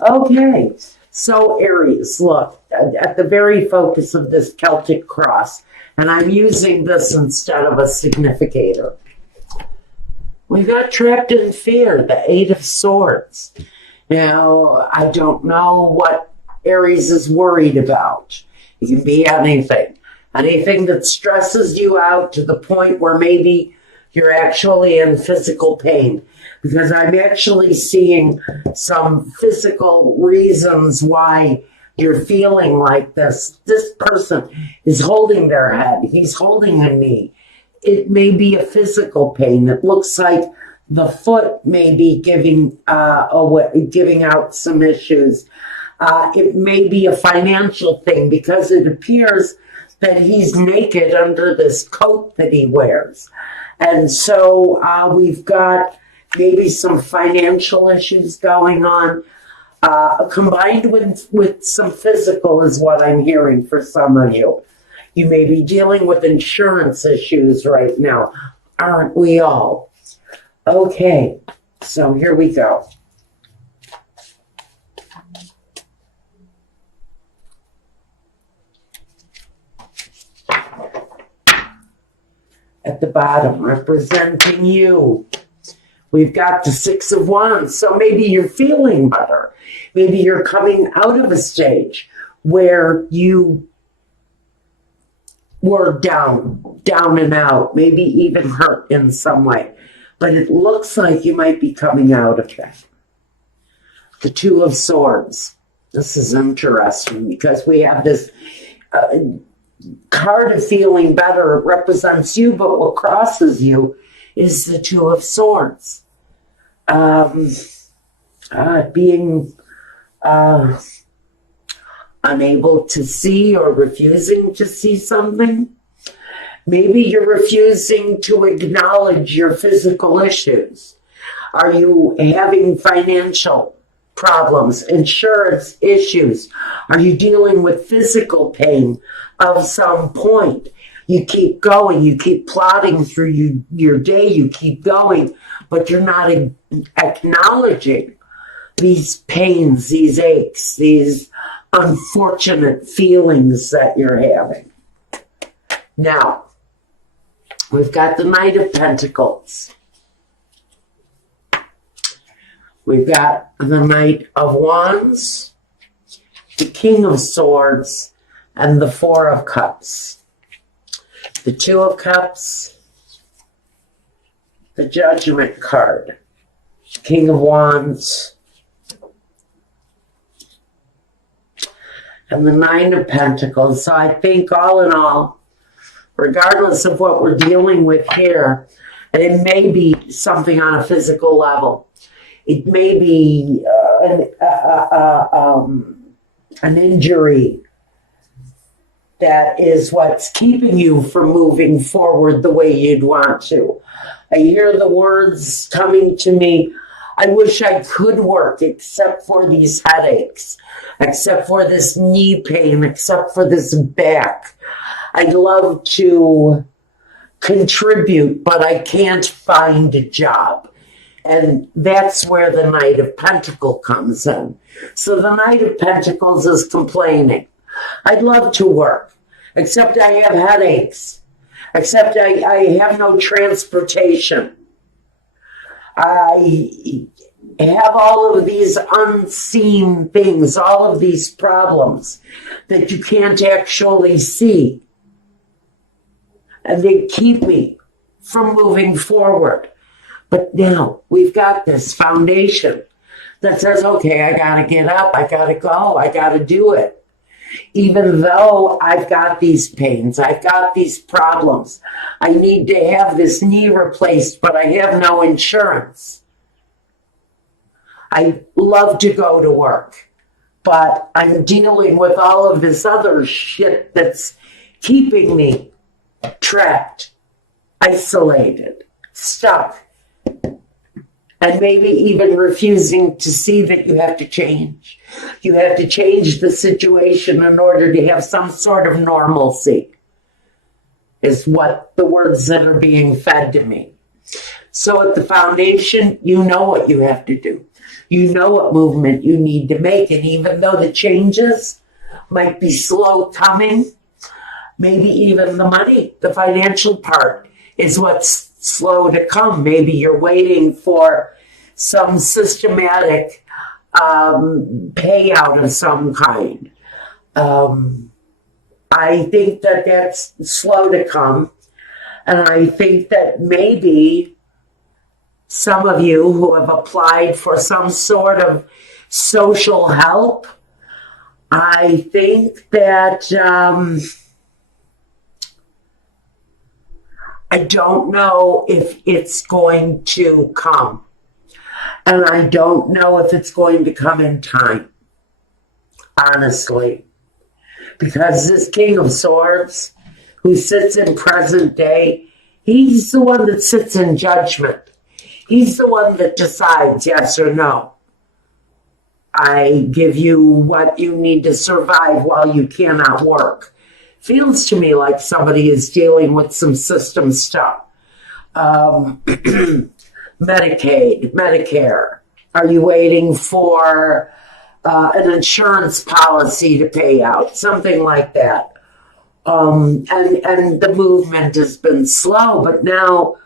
Okay, so Aries, look, at the very focus of this Celtic cross, and I'm using this instead of a significator. We got trapped in fear, the Eight of Swords. Now, I don't know what Aries is worried about. It can be anything. Anything that stresses you out to the point where maybe you're actually in physical pain. Because I'm actually seeing some physical reasons why you're feeling like this. This person is holding their head. He's holding a knee. It may be a physical pain. It looks like the foot may be giving out some issues. It may be a financial thing because it appears that he's naked under this coat that he wears. And so we've got maybe some financial issues going on, combined with some physical is what I'm hearing for some of you. You may be dealing with insurance issues right now. Aren't we all? Okay, so here we go. At the bottom, representing you, we've got the Six of Wands. So maybe you're feeling better. Maybe you're coming out of a stage where you were down and out, maybe even hurt in some way. But it looks like you might be coming out of that. The Two of Swords. This is interesting because we have this card of feeling better. It represents you, but what crosses you is the Two of Swords. Being unable to see or refusing to see something. Maybe you're refusing to acknowledge your physical issues. Are you having financial problems, insurance issues? Are you dealing with physical pain of some point? You keep going, you keep plodding through your day, you keep going, but you're not acknowledging these pains, these aches, these unfortunate feelings that you're having. Now, we've got the Knight of Pentacles. We've got the Knight of Wands, the King of Swords, and the Four of Cups. The Two of Cups, the Judgment card, King of Wands, and the Nine of Pentacles. So I think all in all, regardless of what we're dealing with here, and it may be something on a physical level, it may be an injury that is what's keeping you from moving forward the way you'd want to. I hear the words coming to me, I wish I could work except for these headaches, except for this knee pain, except for this back. I'd love to contribute, but I can't find a job. And that's where the Knight of Pentacles comes in. So the Knight of Pentacles is complaining. I'd love to work, except I have headaches, except I have no transportation. I have all of these unseen things, all of these problems that you can't actually see. And they keep me from moving forward. But now we've got this foundation that says, okay, I got to get up, I got to go, I got to do it. Even though I've got these pains, I've got these problems, I need to have this knee replaced, but I have no insurance. I love to go to work, but I'm dealing with all of this other shit that's keeping me trapped, isolated, stuck, and maybe even refusing to see that you have to change. You have to change the situation in order to have some sort of normalcy, is what the words that are being fed to me. So at the foundation, you know what you have to do. You know what movement you need to make. And even though the changes might be slow coming, maybe even the money, the financial part is what's slow to come. Maybe you're waiting for some systematic payout of some kind. I think that that's slow to come. And I think that maybe some of you who have applied for some sort of social help, I think that I don't know if it's going to come. And I don't know if it's going to come in time, honestly. Because this King of Swords, who sits in present day, he's the one that sits in judgment. He's the one that decides yes or no. I give you what you need to survive while you cannot work. Feels to me like somebody is dealing with some system stuff. Medicaid, Medicare. Are you waiting for an insurance policy to pay out? Something like that. And the movement has been slow, but now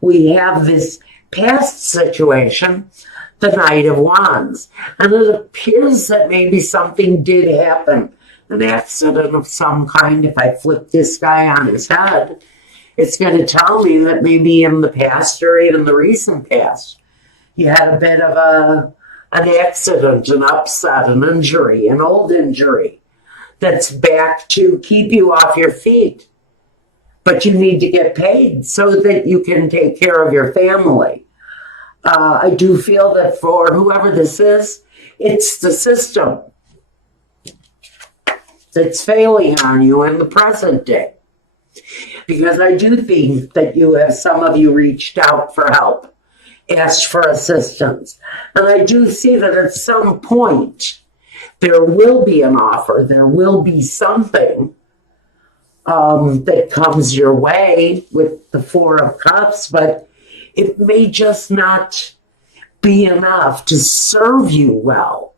we have this past situation, the Knight of Wands. And it appears that maybe something did happen, an accident of some kind. If I flip this guy on his head, it's going to tell me that maybe in the past or even the recent past, you had a bit of an accident, an upset, an injury, an old injury that's back to keep you off your feet. But you need to get paid so that you can take care of your family. I do feel that for whoever this is, it's the system that's failing on you in the present day. Because I do think that some of you reached out for help, asked for assistance. And I do see that at some point, there will be an offer, there will be something that comes your way with the Four of Cups, but it may just not be enough to serve you well.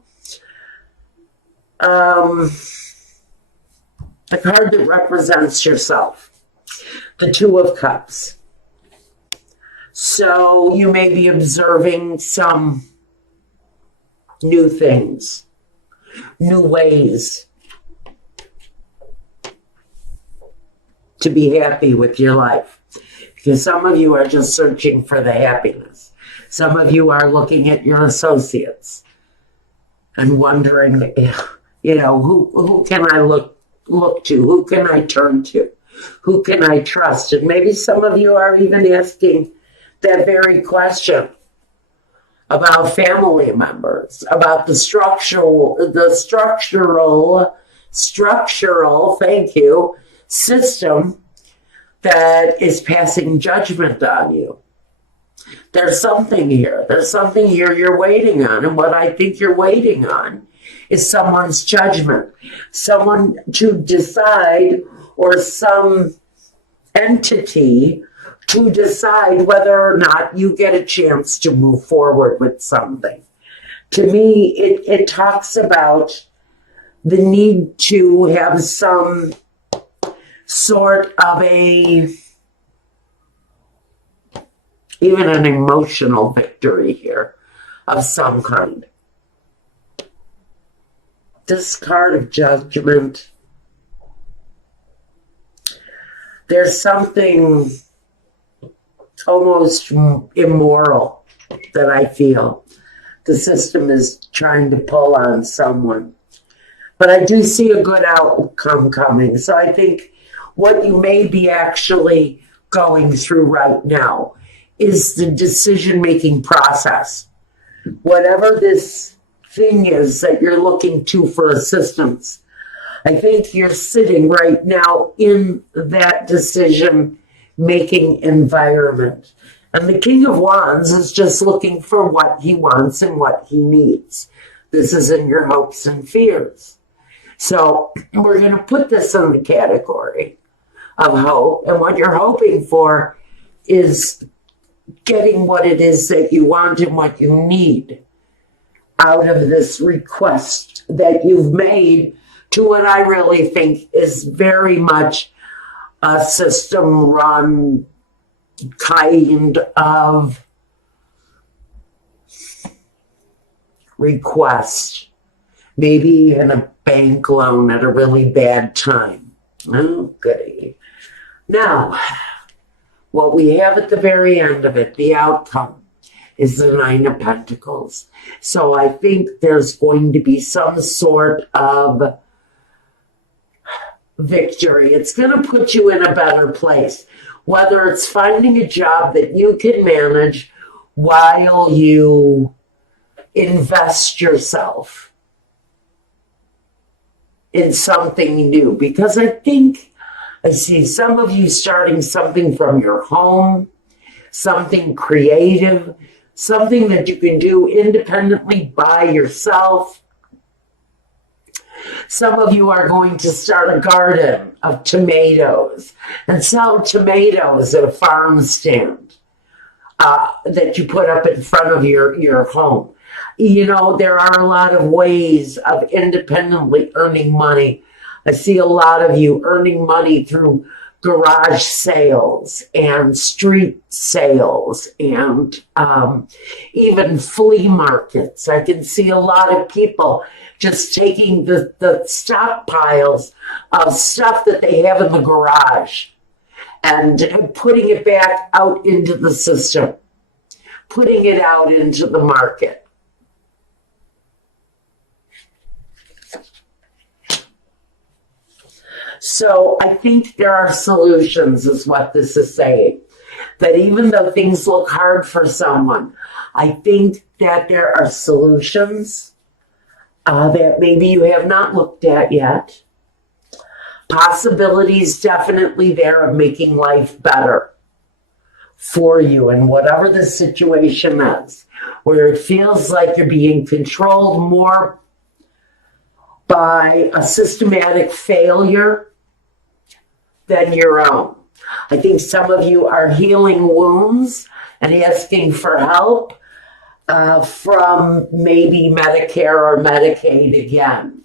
The card that represents yourself, the Two of Cups. So you may be observing some new things, new ways to be happy with your life. Because some of you are just searching for the happiness. Some of you are looking at your associates and wondering, who can I look to? Who can I turn to? Who can I trust? And maybe some of you are even asking that very question about family members, about the structural, thank you, system that is passing judgment on you. There's something here. There's something here you're waiting on. And what I think you're waiting on is someone's judgment. Someone to decide, or some entity to decide whether or not you get a chance to move forward with something. To me, it talks about the need to have some sort of even an emotional victory here of some kind. This card of Judgment, there's something almost immoral that I feel the system is trying to pull on someone. But I do see a good outcome coming. So I think what you may be actually going through right now is the decision-making process. Whatever this thing is that you're looking to for assistance, I think you're sitting right now in that decision-making environment. And the King of Wands is just looking for what he wants and what he needs. This is in your hopes and fears. So we're going to put this in the category of hope. And what you're hoping for is getting what it is that you want and what you need. out of this request that you've made to what I really think is very much a system-run kind of request. Maybe even a bank loan at a really bad time. Oh, goody. Now, what we have at the very end of it, the outcome, is the Nine of Pentacles. So I think there's going to be some sort of victory. It's going to put you in a better place. Whether it's finding a job that you can manage while you invest yourself in something new. Because I see some of you starting something from your home, something creative, something that you can do independently by yourself. Some of you are going to start a garden of tomatoes and sell tomatoes at a farm stand that you put up in front of your home. You know, there are a lot of ways of independently earning money. I see a lot of you earning money through garage sales and street sales and even flea markets. I can see a lot of people just taking the stockpiles of stuff that they have in the garage and putting it back out into the system, putting it out into the market. So I think there are solutions, is what this is saying. That even though things look hard for someone, I think that there are solutions that maybe you have not looked at yet. Possibilities definitely there of making life better for you in whatever the situation is, where it feels like you're being controlled more by a systematic failure than your own. I think some of you are healing wounds and asking for help from maybe Medicare or Medicaid again.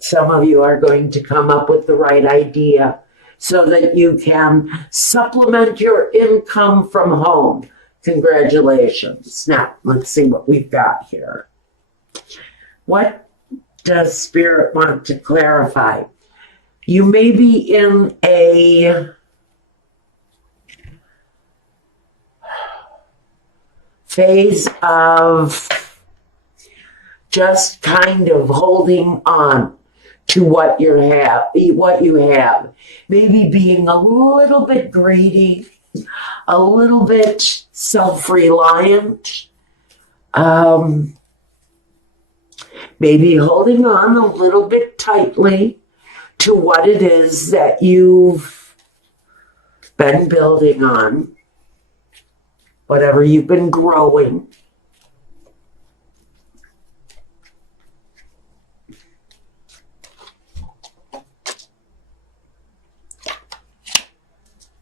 Some of you are going to come up with the right idea so that you can supplement your income from home. Congratulations. Now, let's see what we've got here. What does Spirit want to clarify? You may be in a phase of just kind of holding on to what you have. Maybe being a little bit greedy, a little bit self-reliant, maybe holding on a little bit tightly to what it is that you've been building on, whatever you've been growing.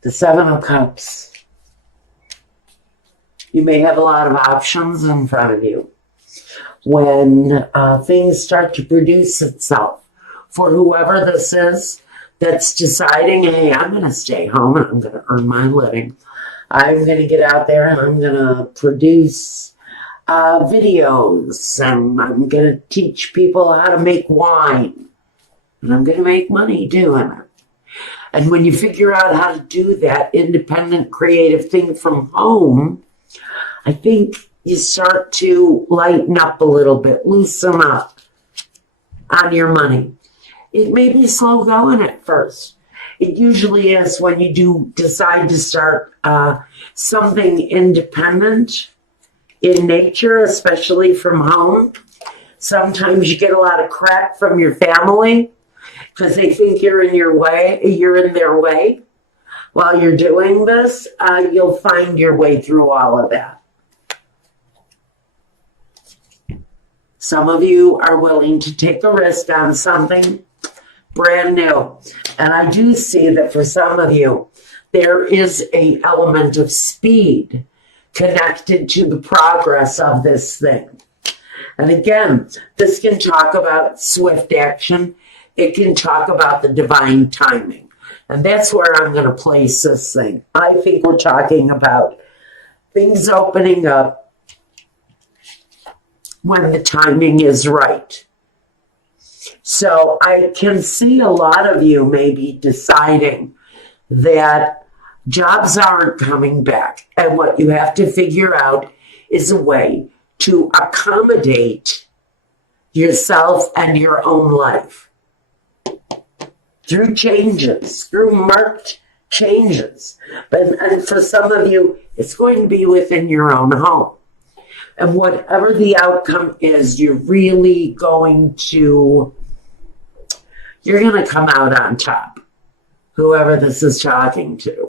The Seven of Cups. You may have a lot of options in front of you when things start to produce itself. For whoever this is that's deciding, hey, I'm going to stay home and I'm going to earn my living. I'm going to get out there and I'm going to produce videos and I'm going to teach people how to make wine. And I'm going to make money doing it. And when you figure out how to do that independent creative thing from home, I think you start to lighten up a little bit, loosen up on your money. It may be slow going at first. It usually is when you do decide to start something independent in nature, especially from home. Sometimes you get a lot of crap from your family because they think you're in their way. While you're doing this, you'll find your way through all of that. Some of you are willing to take a risk on something brand new. And I do see that for some of you, there is an element of speed connected to the progress of this thing. And again, this can talk about swift action. It can talk about the divine timing. And that's where I'm going to place this thing. I think we're talking about things opening up when the timing is right. So I can see a lot of you maybe deciding that jobs aren't coming back. And what you have to figure out is a way to accommodate yourself and your own life through changes, through marked changes. And for some of you, it's going to be within your own home. And whatever the outcome is, you're going to come out on top, whoever this is talking to.